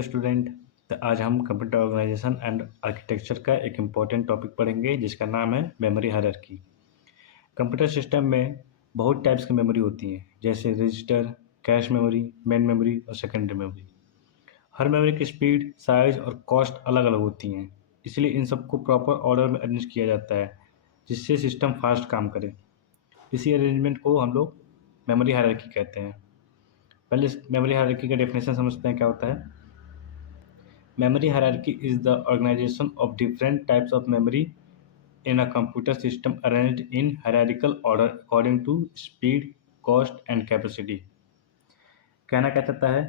Hello student. तो आज हम कंप्यूटर ऑर्गेनाइजेशन एंड आर्किटेक्चर का एक इम्पॉर्टेंट टॉपिक पढ़ेंगे जिसका नाम है मेमोरी हायरार्की। कंप्यूटर सिस्टम में बहुत टाइप्स की मेमोरी होती हैं, जैसे register, cache memory, main memory और सेकेंडरी मेमोरी। हर मेमोरी की स्पीड, साइज और कॉस्ट अलग अलग होती हैं, इसलिए इन सबको प्रॉपर ऑर्डर में अरेंज किया जाता है जिससे सिस्टम फास्ट काम करे। इसी अरेंजमेंट को हम लोग मेमोरी हायरार्की कहते हैं। पहले मेमोरी हायरार्की का डेफिनेशन समझते हैं क्या होता है। Memory hierarchy is the organization of different types of memory in a computer system arranged in hierarchical order according to speed, cost and capacity। कहना क्या चाहता है,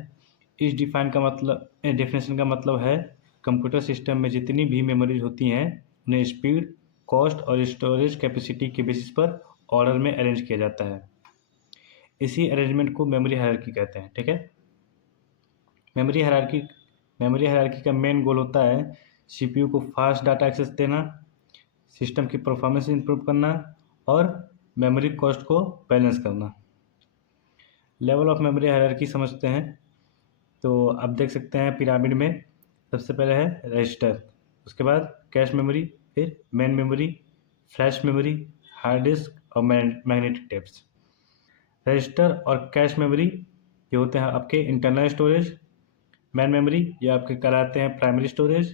इस डेफिनेशन का मतलब है कंप्यूटर सिस्टम में जितनी भी मेमोरीज होती हैं उन्हें स्पीड, कॉस्ट और स्टोरेज कैपेसिटी के बेसिस पर ऑर्डर में अरेंज किया जाता है। इसी अरेंजमेंट को मेमोरी हायरार्की कहते हैं। ठीक है। मेमोरी हायरार्की का मेन गोल होता है सीपीयू को फास्ट डाटा एक्सेस देना, सिस्टम की परफॉर्मेंस इंप्रूव करना और मेमोरी कॉस्ट को बैलेंस करना। लेवल ऑफ मेमोरी हायरार्की समझते हैं तो आप देख सकते हैं पिरामिड में सबसे पहले है रजिस्टर, उसके बाद कैश मेमोरी, फिर main memory, flash memory, hard disk और मैग्नेटिक टेप्स। रजिस्टर और कैश मेमोरी ये होते हैं आपके इंटरनल स्टोरेज। मेन मेमोरी ये आपके कराते हैं प्राइमरी स्टोरेज।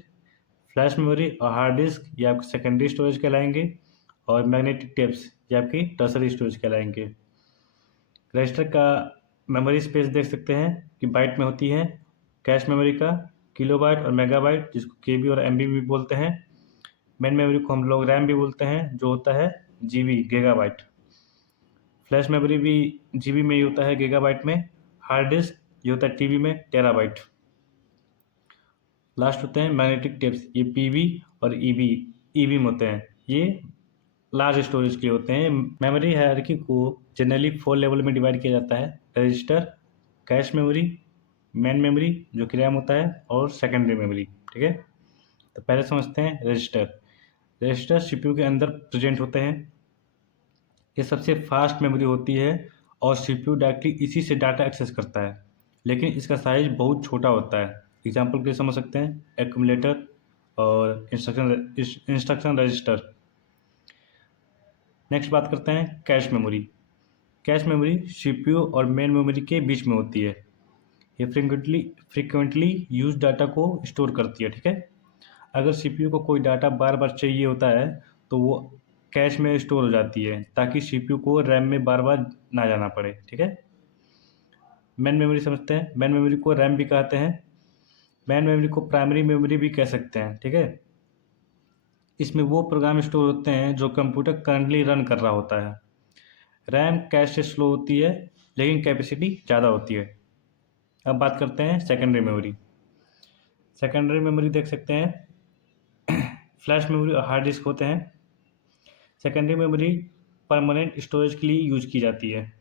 फ्लैश मेमोरी और हार्ड डिस्क ये आपके सेकेंडरी स्टोरेज कहलाएंगे और मैग्नेटिक टेप्स ये आपकी टर्सरी स्टोरेज कहलाएंगे। रजिस्टर का मेमोरी स्पेस देख सकते हैं कि बाइट में होती है। कैश मेमोरी का किलोबाइट और मेगाबाइट जिसको केबी और एमबी भी बोलते हैं। मेन मेमोरी को हम लोग रैम भी बोलते हैं जो होता है जीबी गीगाबाइट। फ्लैश मेमोरी भी जीबी में ही होता है गीगाबाइट में। हार्ड डिस्क ये होता है टीबी में टेराबाइट। लास्ट होते हैं मैग्नेटिक टेप्स, ये पीबी और ईबी में होते हैं, ये लार्ज स्टोरेज के होते हैं। मेमोरी हायरार्की को जनरली 4 लेवल में डिवाइड किया जाता है। Register, cache memory, main memory जो कि रैम होता है और सेकेंडरी मेमोरी। ठीक है। तो पहले समझते हैं रजिस्टर। रजिस्टर सीपीयू के अंदर प्रेजेंट होते हैं। ये सबसे फास्ट मेमोरी होती है और सीपीयू डायरेक्टली इसी से डाटा एक्सेस करता है, लेकिन इसका साइज बहुत छोटा होता है। एग्जाम्पल के लिए समझ सकते हैं एक्यूमुलेटर और इंस्ट्रक्शन रजिस्टर। नेक्स्ट बात करते हैं cache memory. Cache memory CPU और मेन मेमोरी के बीच में होती है। ये फ्रिक्वेंटली यूज डाटा को स्टोर करती है। ठीक है। अगर सीपीयू को कोई डाटा बार बार चाहिए होता है तो वो कैश में स्टोर हो जाती है ताकि सीपीयू को रैम में बार बार ना जाना पड़े। ठीक है। मेन मेमोरी समझते हैं। मेन मेमोरी को रैम भी कहते हैं। मेन मेमोरी को प्राइमरी मेमोरी भी कह सकते हैं। ठीक है। इसमें वो प्रोग्राम स्टोर होते हैं जो कंप्यूटर करंटली रन कर रहा होता है। रैम कैश से स्लो होती है लेकिन कैपेसिटी ज़्यादा होती है। अब बात करते हैं सेकेंडरी मेमोरी। सेकेंडरी मेमोरी देख सकते हैं फ्लैश मेमोरी और हार्ड डिस्क होते हैं। सेकेंडरी मेमोरी परमानेंट स्टोरेज के लिए यूज की जाती है।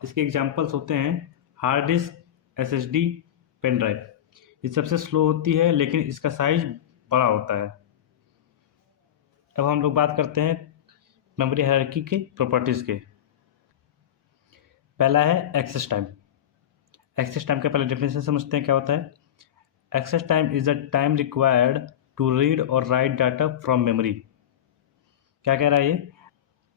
इसके एग्जांपल्स होते हैं hard disk, SSD, pen drive. ये सबसे स्लो होती है लेकिन इसका साइज बड़ा होता है। अब हम लोग बात करते हैं मेमोरी हायरार्की के प्रॉपर्टीज़ के। पहला है एक्सेस टाइम। एक्सेस टाइम का पहले डेफिनेशन समझते हैं क्या होता है। Access time is the time required to read और राइट डाटा फ्रॉम मेमोरी। क्या कह रहा है ये?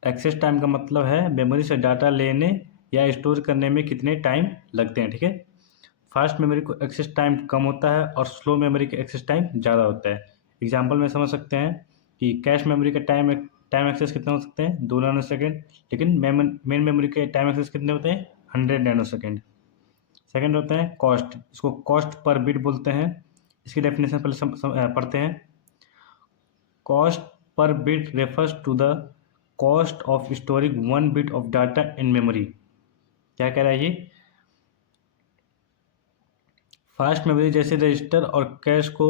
एक्सेस टाइम का मतलब है मेमोरी से डाटा लेने या स्टोर करने में कितने टाइम लगते हैं। ठीक है। फास्ट मेमोरी को एक्सेस टाइम कम होता है और स्लो मेमोरी का एक्सेस टाइम ज़्यादा होता है। एग्जांपल में समझ सकते हैं कि कैश मेमोरी का टाइम एक्सेस कितने हो सकते हैं 2 नैनो सेकेंड, लेकिन मेन मेमोरी के टाइम एक्सेस कितने होते हैं 100 नैनो सेकेंड। सेकेंड होता है कॉस्ट, इसको कॉस्ट पर बिट बोलते हैं। इसकी डेफिनेशन पहले पढ़ते हैं। कॉस्ट पर bit refers to the cost of storing 1 bit of data in memory. क्या कह रहा है ये? फास्ट मेमोरी जैसे रजिस्टर और कैश को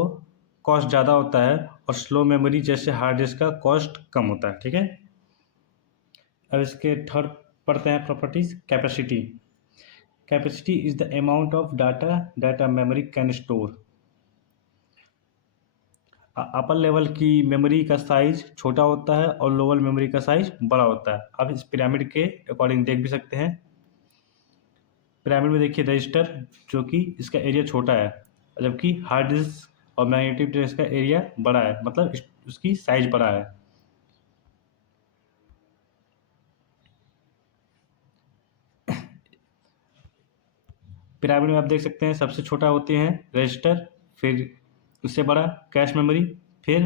कॉस्ट ज़्यादा होता है और स्लो मेमोरी जैसे हार्ड डिस्क का कॉस्ट कम होता है। ठीक है। अब इसके थर्ड पढ़ते हैं properties. Capacity. Capacity is the amount of data memory can store. Upper level की मेमोरी का साइज छोटा होता है और लोअर मेमोरी का साइज बड़ा होता है। आप इस पिरामिड के अकॉर्डिंग देख भी सकते हैं। पिरामिड में देखिए रजिस्टर जो कि इसका एरिया छोटा है, जबकि हार्ड डिस्क और मैग्नेटिक डिस्क का एरिया बड़ा है, मतलब उसकी साइज बड़ा है। पिरामिड में आप देख सकते हैं सबसे छोटा होते हैं रजिस्टर, फिर उससे बड़ा कैश मेमोरी, फिर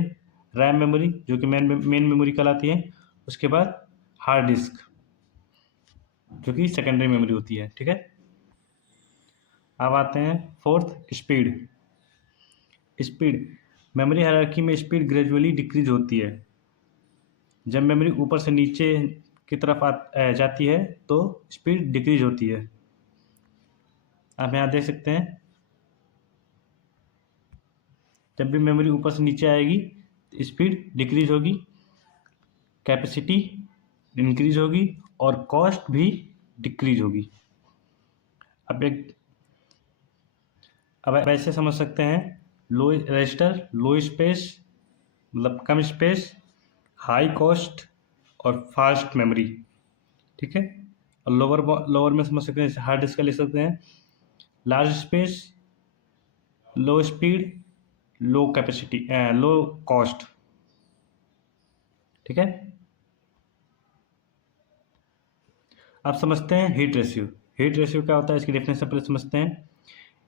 रैम मेमोरी जो कि मेन मेमोरी कहलाती है, उसके बाद हार्ड डिस्क जो कि सेकेंडरी मेमोरी होती है। ठीक है, अब आते हैं fourth, speed. Speed, memory hierarchy में स्पीड ग्रेजुअली डिक्रीज होती है। जब मेमोरी ऊपर से नीचे की तरफ जाती है तो स्पीड डिक्रीज होती है। आप यहाँ देख सकते हैं, जब भी मेमोरी ऊपर से नीचे आएगी स्पीड डिक्रीज होगी, कैपेसिटी इंक्रीज होगी और कॉस्ट भी डिक्रीज होगी। अब ऐसे समझ सकते हैं, लो रजिस्टर लो स्पेस मतलब कम स्पेस, हाई कॉस्ट और फास्ट मेमोरी। ठीक है, और लोअर में समझ सकते हैं, हार्ड डिस्क का लिख सकते हैं, लार्ज स्पेस, लो स्पीड, लो कैपेसिटी, लो कॉस्ट। ठीक है, आप समझते हैं हीट रेशियो। हीट रेशियो क्या होता है, इसकी डेफिनेशन पहले समझते हैं।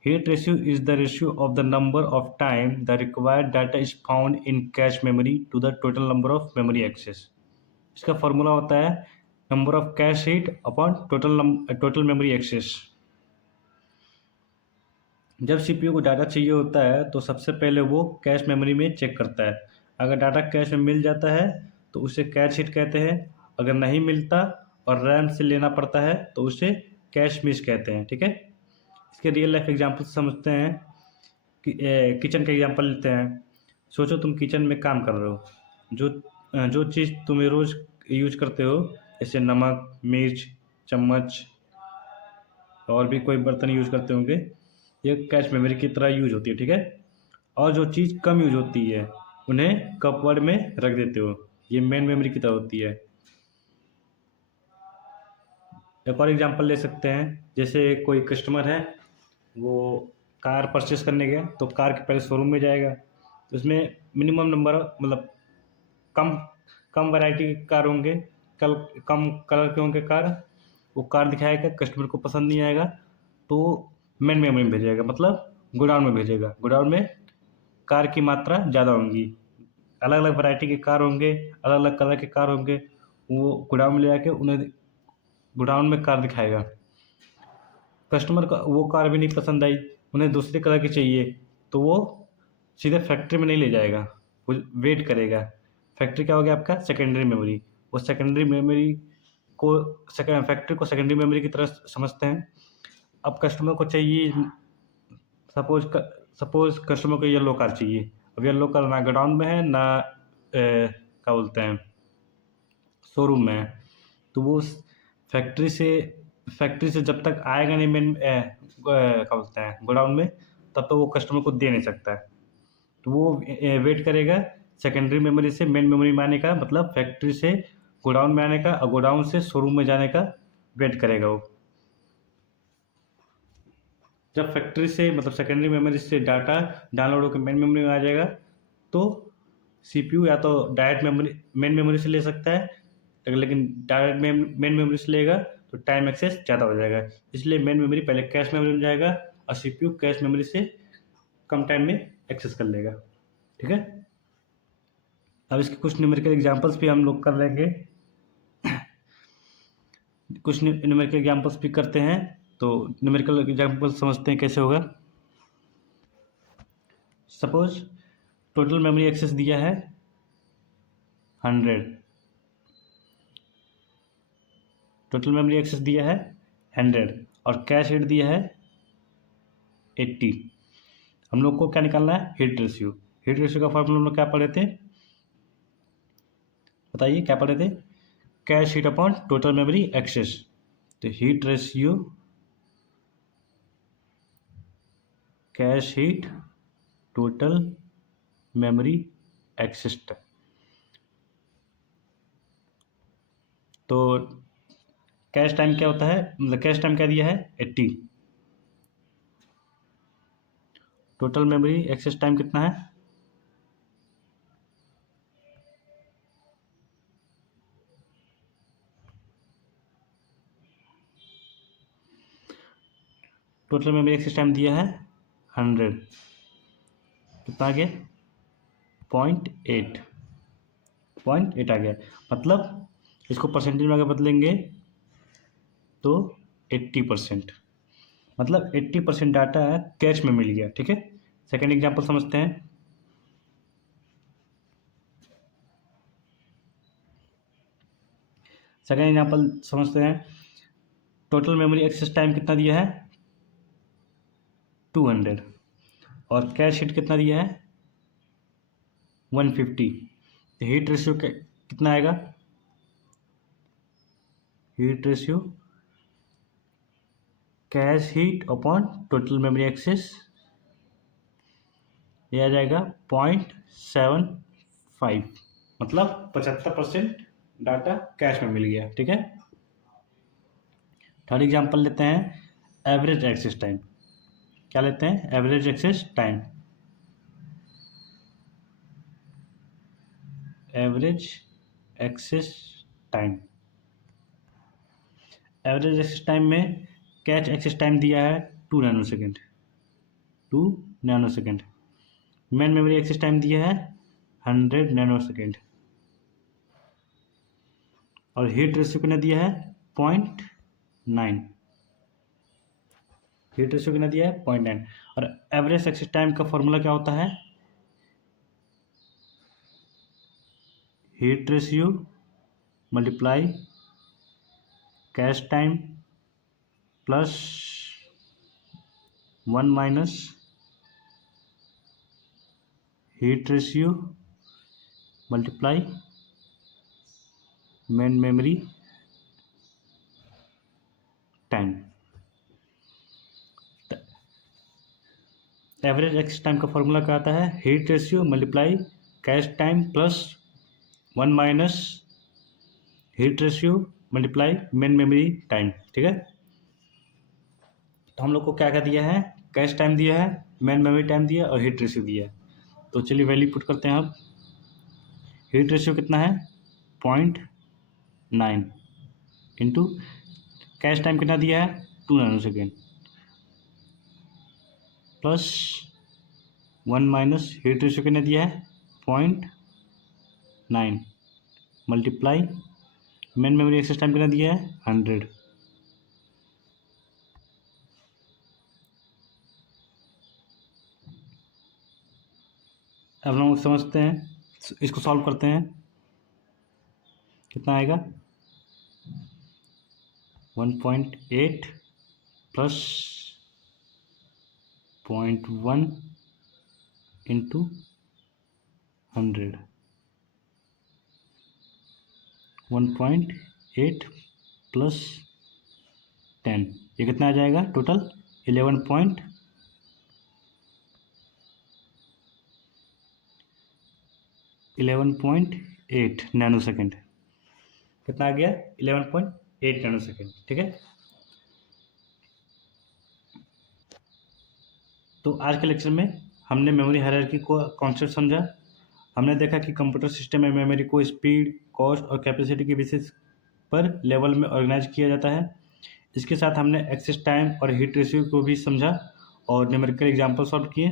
Hit ratio is the ratio of the number of time the required data is found in cache memory to the total number of memory access. इसका फॉर्मूला होता है number of cache hit upon total memory access. जब CPU को data चाहिए होता है तो सबसे पहले वो कैश मेमोरी में चेक करता है। अगर डाटा कैश में मिल जाता है तो उसे कैश हिट कहते हैं, अगर नहीं मिलता और रैम से लेना पड़ता है तो उसे कैश मिस कहते हैं। ठीक है, इसके रियल लाइफ एग्जांपल समझते हैं कि किचन का एग्जांपल लेते हैं। सोचो तुम किचन में काम कर रहे हो, जो चीज़ तुम्हें रोज़ यूज करते हो, जैसे नमक, मिर्च, चम्मच और भी कोई बर्तन यूज करते होंगे, ये कैश मेमोरी की तरह यूज होती है। ठीक है, और जो चीज़ कम यूज होती है उन्हें कपबोर्ड में रख देते हो, ये मेन मेमोरी की तरह होती है। एक और एग्जांपल ले सकते हैं, जैसे कोई कस्टमर है, वो कार परचेस करने गया तो कार के पहले शोरूम में जाएगा, तो उसमें मिनिमम नंबर मतलब कम कम वैरायटी के कार होंगे, कम कलर के होंगे कार। वो कार दिखाएगा, कस्टमर को पसंद नहीं आएगा तो मेन मेमोरी में भेजेगा, मतलब गोडाउन में भेजेगा। गोडाउन में कार की मात्रा ज़्यादा होंगी, अलग अलग वैरायटी के कार होंगे, अलग अलग कलर के कार होंगे, वो गोडाउन में ले जाके उन्हें गोडाउन में कार दिखाएगा। कस्टमर का वो कार भी नहीं पसंद आई, उन्हें दूसरे कलर की चाहिए, तो वो सीधे फैक्ट्री में नहीं ले जाएगा, वो वेट करेगा। फैक्ट्री क्या हो गया आपका, सेकेंडरी मेमोरी। वो सेकेंडरी मेमोरी को फैक्ट्री को सेकेंडरी मेमोरी की तरह समझते हैं। अब कस्टमर को चाहिए, सपोज कस्टमर को येलो कार चाहिए। अब येलो कार ना गोडाउन में है ना क्या बोलते हैं शोरूम में है, तो वो फैक्ट्री से जब तक आएगा नहीं मेन क्या बोलते हैं गोडाउन में, तब तक वो कस्टमर को दे नहीं सकता है। तो वो वेट करेगा सेकेंडरी मेमोरी से मेन मेमोरी में आने का, मतलब फैक्ट्री से गोडाउन में आने का और गोडाउन से शोरूम में जाने का वेट करेगा वो। जब फैक्ट्री से मतलब सेकेंडरी मेमोरी से डाटा डाउनलोड होकर मेन मेमोरी में आ जाएगा तो सीपीयू या तो डायरेक्ट मेन मेमोरी से ले सकता है, लेकिन डायरेक्ट मेन मेमोरी से लेगा तो टाइम एक्सेस ज़्यादा हो जाएगा। इसलिए मेन मेमोरी पहले कैश मेमोरी में जाएगा और सीपीयू कैश मेमोरी से कम टाइम में एक्सेस कर लेगा। ठीक है, अब इसके कुछ न्यूमेरिकल एग्जांपल्स भी हम लोग कर लेंगे, कुछ न्यूमेरिकल एग्जांपल्स भी करते हैं। तो न्यूमेरिकल एग्जांपल समझते हैं कैसे होगा। सपोज टोटल मेमोरी एक्सेस दिया है 100, टोटल मेमोरी एक्सेस दिया है 100 और कैश हिट दिया है 80। हम लोग को क्या निकालना है, हीट रेशियो। हीट रेशियो का फॉर्मूला हम लोग क्या पढ़े थे, बताइए क्या पढ़े थे, cache hit upon total memory access. तो hit ratio cache hit total memory access. तो कैश टाइम क्या होता है, मतलब कैश टाइम क्या दिया है 80, टोटल मेमोरी एक्सेस टाइम कितना है? टोटल मेमोरी एक्सेस टाइम दिया है 100, कितना आ गया? 0.8 आ गया। मतलब इसको परसेंटेज में अगर बदलेंगे तो 80%, मतलब 80% डाटा कैश में मिल गया। ठीक है, सेकेंड एग्जाम्पल समझते हैं। सेकेंड एग्जाम्पल समझते हैं। टोटल मेमोरी एक्सेस टाइम कितना दिया है? 200 और कैश हिट कितना दिया है? 150। तो हीट रेशियो कितना आएगा? Hit ratio cache hit upon total memory access, ये आ जाएगा 0.75, मतलब 75% डाटा कैश में मिल गया। ठीक है, थर्ड एग्जांपल लेते हैं, एवरेज एक्सेस टाइम। क्या लेते हैं? Average access time. Average access time, average access time में कैश एक्सेस टाइम दिया है 2 nanosecond, 2 nanosecond. Main memory access time दिया है 100 नैनोसेकेंड और हीट रेशियो कितना दिया है? 0.9। हीट रेशियो कितना दिया है? 0.9। और एवरेज एक्सेस टाइम का फॉर्मूला क्या होता है? Hit ratio multiply cache time plus 1 minus hit ratio multiply main memory time. Average access time का फॉर्मूला क्या आता है? Hit ratio multiply cache time plus 1 minus hit ratio multiply main memory time. ठीक है, तो हम लोग को क्या क्या दिया है? कैश टाइम दिया है, मेन मेमोरी टाइम दिया और हीट रेशियो दिया है। तो चलिए वैल्यू पुट करते हैं। अब हीट रेशियो कितना है? 0.9 इंटू कैश टाइम कितना दिया है? 2 nanosecond plus 1 minus hit ratio कितना दिया है? 0.9 multiply main memory access time कितना दिया है? 100। अब हम लोग समझते हैं, इसको सॉल्व करते हैं। कितना आएगा? 1.8 प्लस 0.1 इंटू 100, 1.8 प्लस 10, ये कितना आ जाएगा टोटल? 11.8 नैनोसेकेंड। कितना आ गया? 11.8 नैनोसेकेंड। ठीक है, तो आज के लेक्चर में हमने मेमोरी हायरार्की को कॉन्सेप्ट समझा। हमने देखा कि कंप्यूटर सिस्टम में मेमोरी को स्पीड, कॉस्ट और कैपेसिटी के बेसिस पर लेवल में ऑर्गेनाइज किया जाता है। इसके साथ हमने एक्सेस टाइम और हीट रेशियो को भी समझा और न्यूमेरिकल एग्जाम्पल सॉल्व किए।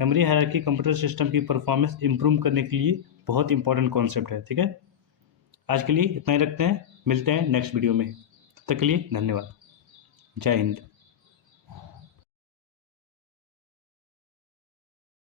मेमोरी हायरार्की कंप्यूटर सिस्टम की परफॉर्मेंस इंप्रूव करने के लिए बहुत इंपॉर्टेंट कॉन्सेप्ट है। ठीक है, आज के लिए इतना ही रखते हैं, मिलते हैं नेक्स्ट वीडियो में। तब तक के लिए धन्यवाद। जय हिंद।